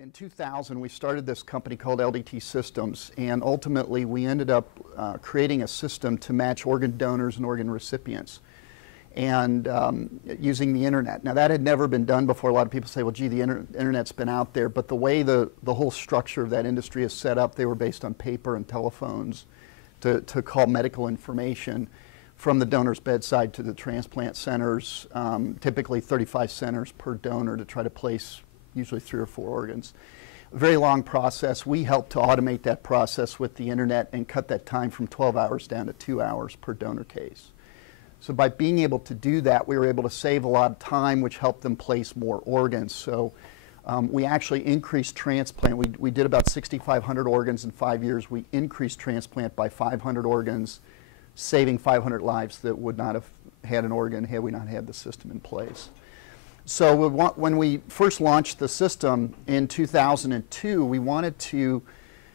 In 2000, we started this company called LDT Systems, and ultimately we ended up creating a system to match organ donors and organ recipients, and using the internet. Now, that had never been done before. A lot of people say, well, gee, the internet's been out there, but the way the whole structure of that industry is set up, they were based on paper and telephones to call medical information from the donor's bedside to the transplant centers, typically 35 centers per donor to try to place usually 3 or 4 organs. A very long process. We helped to automate that process with the internet and cut that time from 12 hours down to 2 hours per donor case. So by being able to do that, we were able to save a lot of time, which helped them place more organs. So we actually increased transplant. We did about 6,500 organs in 5 years. We increased transplant by 500 organs, saving 500 lives that would not have had an organ had we not had the system in place. So when we first launched the system in 2002, we wanted to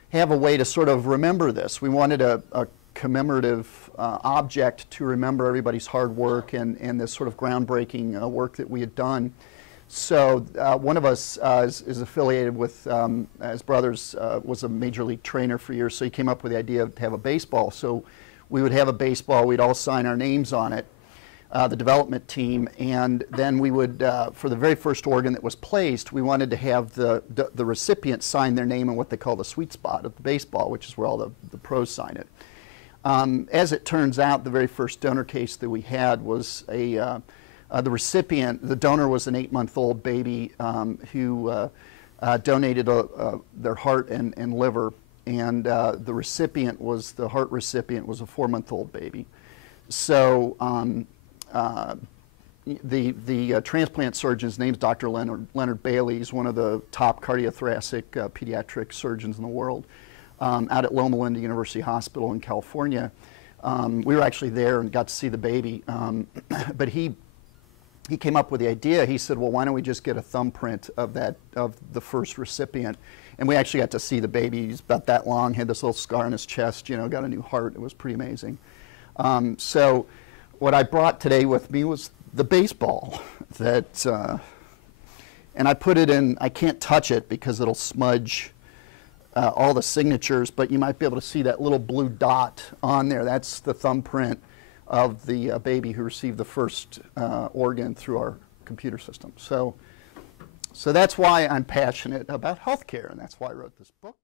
have a way to sort of remember this. We wanted a commemorative object to remember everybody's hard work and this sort of groundbreaking work that we had done. So one of us is affiliated with, as brothers, was a major league trainer for years, so he came up with the idea to have a baseball. So we would have a baseball, we'd all sign our names on it, the development team, and then we would, for the very first organ that was placed, we wanted to have the recipient sign their name in what they call the sweet spot of the baseball, which is where all the pros sign it. As it turns out, the very first donor case that we had was the recipient, the donor was an 8-month-old baby who donated their heart and liver, and the recipient was, the heart recipient was a 4-month-old baby. So the transplant surgeon's name is Dr. Leonard Bailey. He's one of the top cardiothoracic pediatric surgeons in the world, out at Loma Linda University Hospital in California. We were actually there and got to see the baby, but he came up with the idea. He said, well, why don't we just get a thumbprint of the first recipient? And we actually got to see the baby. He's about that long, had this little scar on his chest, you know, got a new heart. It was pretty amazing. So what I brought today with me was the baseball that, and I put it in, I can't touch it because it'll smudge all the signatures, but you might be able to see that little blue dot on there. That's the thumbprint of the baby who received the first organ through our computer system. So that's why I'm passionate about healthcare, and that's why I wrote this book.